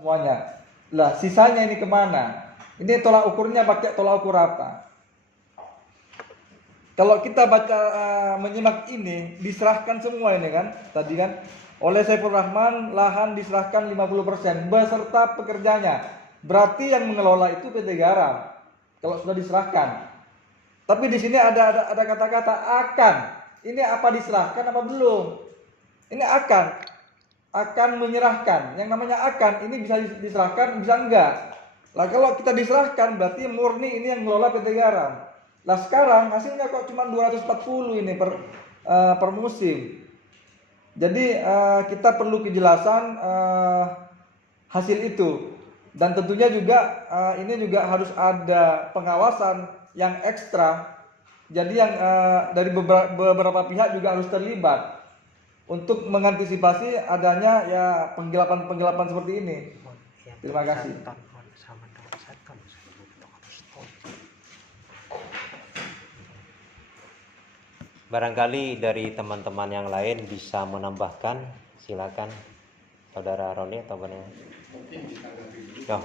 semuanya. Lah sisanya ini kemana? Ini tolak ukurnya pakai tolak ukur apa? Kalau kita baca menyimak ini diserahkan semua ini kan tadi kan oleh Saiful Rahman lahan diserahkan 50% beserta pekerjanya. Berarti yang mengelola itu PT Garam. Kalau sudah diserahkan. Tapi di sini ada kata-kata akan. Ini apa diserahkan apa belum? Ini akan menyerahkan. Yang namanya akan ini bisa diserahkan bisa enggak. Lah kalau kita diserahkan berarti murni ini yang mengelola PT Garam. Lah sekarang hasilnya kok cuma 240 ini per musim. Jadi kita perlu kejelasan hasil itu dan tentunya juga ini juga harus ada pengawasan yang ekstra. Jadi yang dari beberapa pihak juga harus terlibat untuk mengantisipasi adanya ya penggelapan seperti ini. Terima kasih. Barangkali dari teman-teman yang lain bisa menambahkan, silakan saudara Roni atau bagaimana? Oh,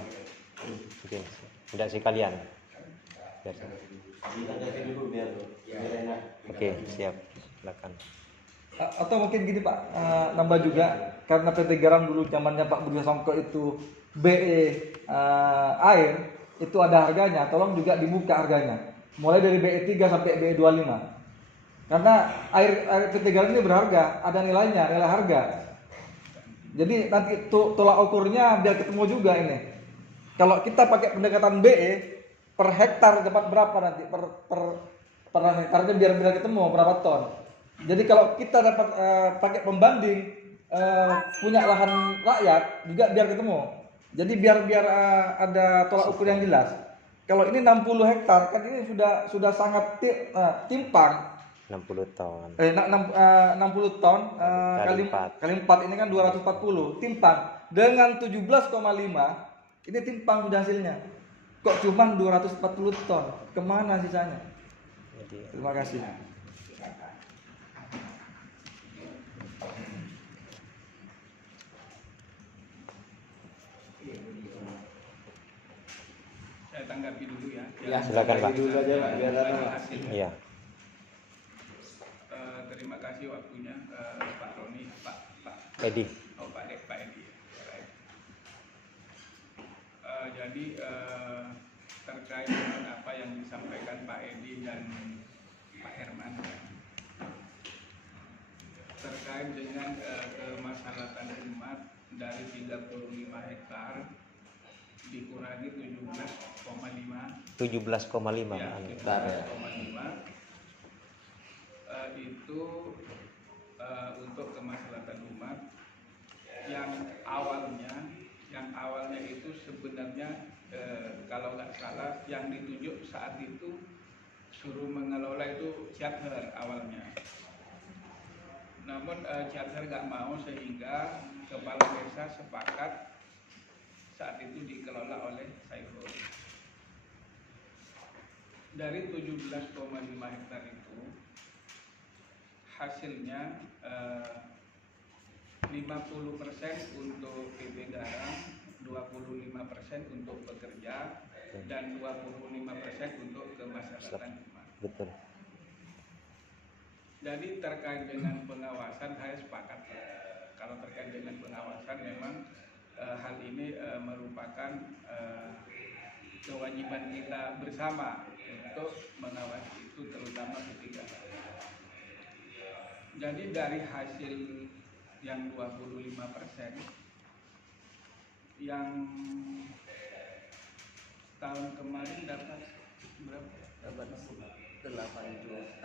mungkin tidak sih kalian. Oke, siap, silakan. Atau mungkin gini Pak, nambah juga karena PT Garam dulu zamannya Pak Budi Sasongko itu BE air itu ada harganya, tolong juga dibuka harganya. Mulai dari BE 3 sampai BE 25. Karena air PT Garam ini berharga, ada nilainya, nilai harga. Jadi nanti tolak ukurnya biar ketemu juga ini. Kalau kita pakai pendekatan BE per hektar dapat berapa nanti per hektarnya biar ketemu berapa ton. Jadi kalau kita dapat pakai pembanding punya lahan rakyat juga biar ketemu. Jadi biar ada tolak ukur yang jelas. Kalau ini 60 hektar kan ini sudah sangat timpang. 60 ton. 60 ton kali 4 ini kan 240 timpang dengan 17,5 ini timpang sudah hasilnya. Kok cuma 240 ton? Kemana sisanya? Terima kasih. Saya tanggapi dulu ya. Ya, silakan Pak. Dulu aja Pak, biar lama. Iya. Terima kasih waktunya Pak Roni, Pak Edi. Oh Pak Edi. Baik. Jadi terkait dengan apa yang disampaikan Pak Edi dan Pak Herman terkait dengan kemaslahatan umat dari 35 hektar dikurangi 17,5 ya, hektar ya. 17,5 itu untuk kemaslahatan umat yang awalnya itu sebenarnya kalau nggak salah yang ditunjuk saat itu suruh mengelola itu Ciather awalnya. Namun Ciather nggak mau sehingga kepala desa sepakat saat itu dikelola oleh Saiful. Dari 17,5 hektar itu hasilnya 50% untuk PT Garam, 25% untuk pekerja, dan 25% untuk kemaslahatan umat. Betul. Jadi terkait dengan pengawasan saya sepakat. Kalau terkait dengan pengawasan memang hal ini merupakan kewajiban kita bersama untuk mengawasi itu terutama ketika. Jadi dari hasil yang 25% yang tahun kemarin dapat berapa? Dapat 8.920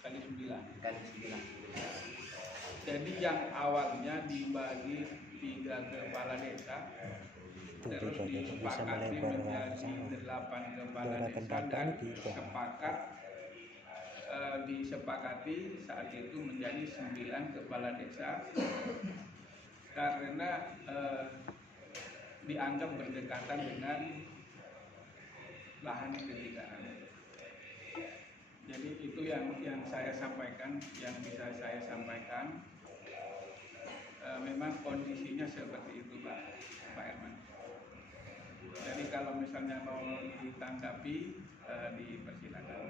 kali 9. kali 9. Jadi yang awalnya dibagi 3 kepala desa terus disepakati menjadi 8 kepala desa dan sepakat disepakati saat itu menjadi 9 kepala desa karena dianggap berdekatan dengan lahan ketika. Jadi itu yang saya sampaikan, yang bisa saya sampaikan. Memang kondisinya seperti itu Pak. kalau misalnya mau ditanggapi dipersilakan.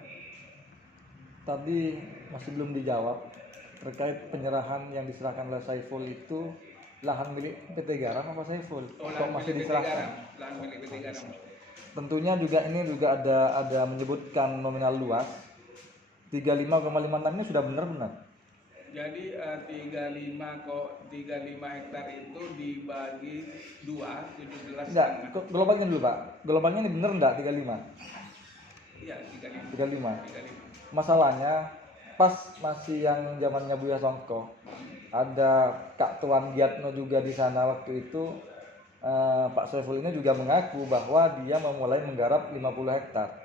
Tadi masih belum dijawab terkait penyerahan yang diserahkan oleh Saiful itu lahan milik PT Garam apa Saiful? Kok Lahan masih milik PT diserahkan? Garam, lahan milik PT Garam. Tentunya juga ini juga ada menyebutkan nominal luas 35,56 ini sudah benar-benar. Jadi 35 hektar itu dibagi 2, 17 Enggak, setengah. gelombangnya dulu Pak. Gelombangnya ini benar enggak 35? Iya, 35. 35. 35. Masalahnya pas masih yang zamannya Buya Songko, ada Kak Tuan Giatno juga di sana waktu itu. Pak Saiful ini juga mengaku bahwa dia memulai menggarap 50 hektar.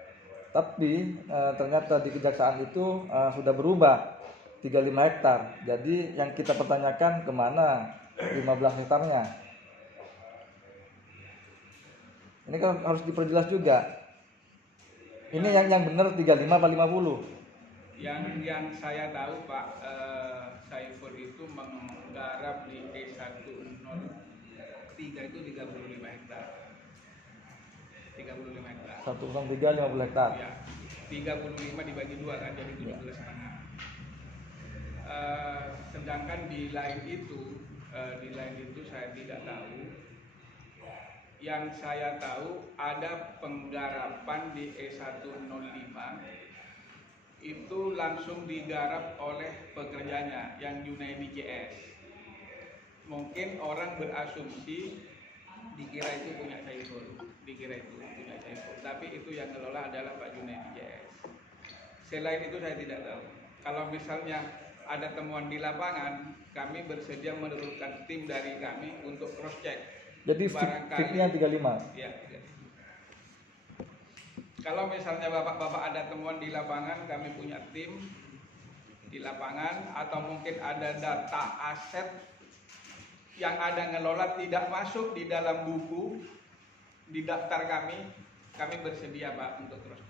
Tapi ternyata di kejaksaan itu sudah berubah 35 hektar. Jadi yang kita pertanyakan kemana 15 hektarnya? Ini kan harus diperjelas juga. Ini yang benar 35 apa 50? Yang saya tahu Pak Saiful itu menggarap di E103 itu 35 hektar. 35 hektar. 1,3 50 hektar. Ya, 35 dibagi 2 kan jadi 17 setengah. Sedangkan di lain itu saya tidak tahu. Yang saya tahu ada penggarapan di E105 itu langsung digarap oleh pekerjanya yang Junaidi JS. Mungkin orang berasumsi dikira itu punya Saiful, tapi itu yang kelola adalah Pak Junaidi JS. Selain itu saya tidak tahu. Kalau misalnya ada temuan di lapangan, kami bersedia menurunkan tim dari kami untuk cross check. Jadi fitnya 35. Ya, 35. Kalau misalnya bapak-bapak ada temuan di lapangan, kami punya tim di lapangan, atau mungkin ada data aset yang ada ngelola tidak masuk di dalam buku di daftar kami bersedia Pak untuk terus.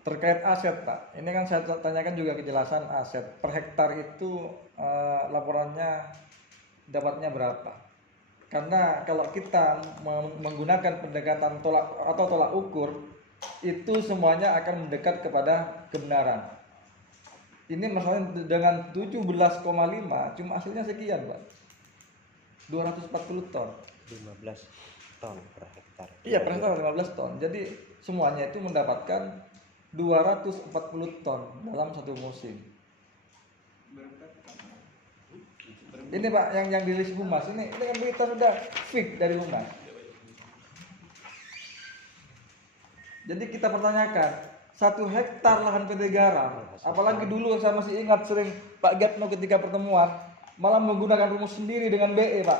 Terkait aset Pak, ini kan saya tanyakan juga kejelasan aset per hektar itu laporannya dapatnya berapa? Karena kalau kita menggunakan pendekatan tolak ukur, itu semuanya akan mendekat kepada kebenaran. Ini masalahnya dengan 17,5 cuma hasilnya sekian Pak, 240 ton. 15 ton per hektar. Iya, per hektar 15 ton. Jadi semuanya itu mendapatkan 240 ton dalam satu musim. Ini Pak yang dirilis Humas ini kan berita sudah fix dari Humas. Jadi kita pertanyakan 1 hektar lahan PT Garam, apalagi dulu saya masih ingat sering Pak Giatno ketika pertemuan malah menggunakan rumus sendiri dengan BE Pak.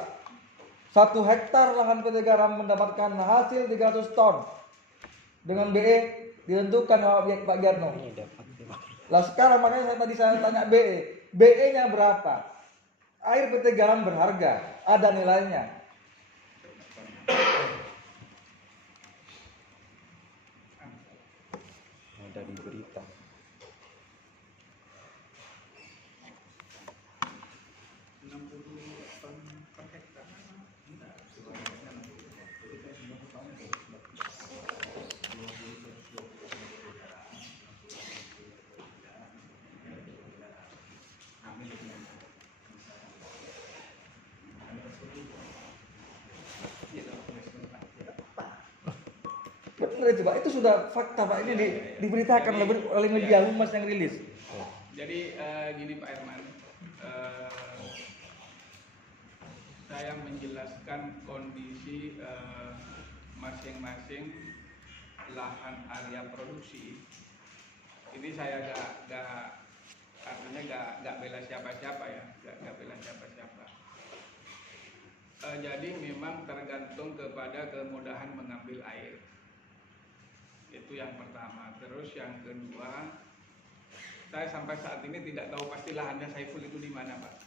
1 hektar lahan PT Garam mendapatkan hasil 300 ton. Dengan BE ditentukan oleh Pak Giatno. Ini dapat 5. Lah sekarang makanya saya tanya BE. BE-nya berapa? Air PT Garam berharga, ada nilainya. Ada di berita. Benar itu Pak, itu sudah fakta Pak, ini diberitakan oleh media Humas yang rilis. Jadi gini Pak Herman, saya menjelaskan kondisi masing-masing lahan area produksi. Ini saya gak bela siapa-siapa ya, gak bela siapa-siapa. Jadi memang tergantung kepada kemudahan mengambil air. Itu yang pertama. Terus yang kedua, saya sampai saat ini tidak tahu pasti lahannya Saiful itu di mana, Pak.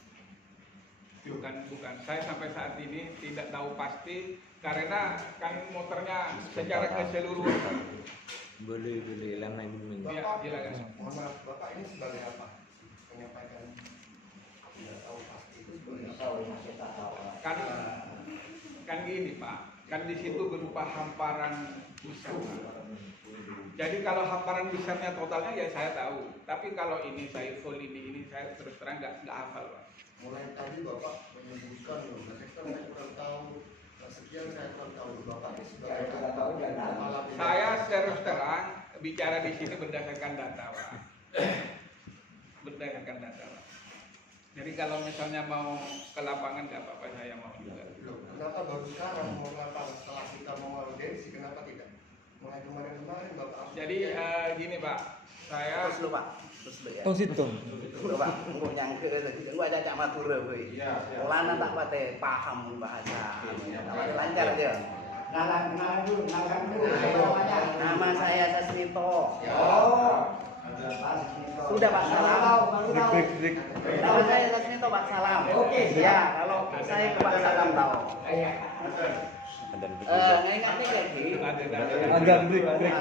Bukan. Saya sampai saat ini tidak tahu pasti karena kan motornya secara keseluruhan. Boleh lain dulu. Ya, silakan. Mohon maaf, Bapak ini sebagai apa? Menyampaikan tidak tahu pasti itu sebagai apa? Kan gini Pak, Kan di situ berupa hamparan besar. Jadi kalau hamparan besarnya totalnya ya saya tahu. Tapi kalau ini saya full ini saya terus terang nggak hafal, Pak. Mulai tadi Bapak menyebutkan 12 hektar saya kurang tahu, sekian saya kurang tahu. Bapak ini sebagai kepala bidang. Saya terus terang bicara di sini berdasarkan data, Pak. Berdasarkan data, Pak. Jadi kalau misalnya mau ke lapangan nggak apa-apa, saya mau juga. Loh, kenapa baru sekarang mau lapangan setelah kita mau audiensi, kenapa tidak? Mulai kemarin Bapak. Jadi gini Pak, saya Terus lu Pak, terus lu ya. Tong situng. Lu Pak, ngomong nyangke tadi. Gua ada cak matura kowe. Mulane tak pate paham bahasa. Lancar aja. Kenalan dulu. Nama saya Sasmito. Sudah Pak Salam. Break. Nama saya Sasmito Pak Salam. Oke. Ya, kalau saya ke Pak Salam tahu. Dan Ingat nih lagi. ada Agak break. Ada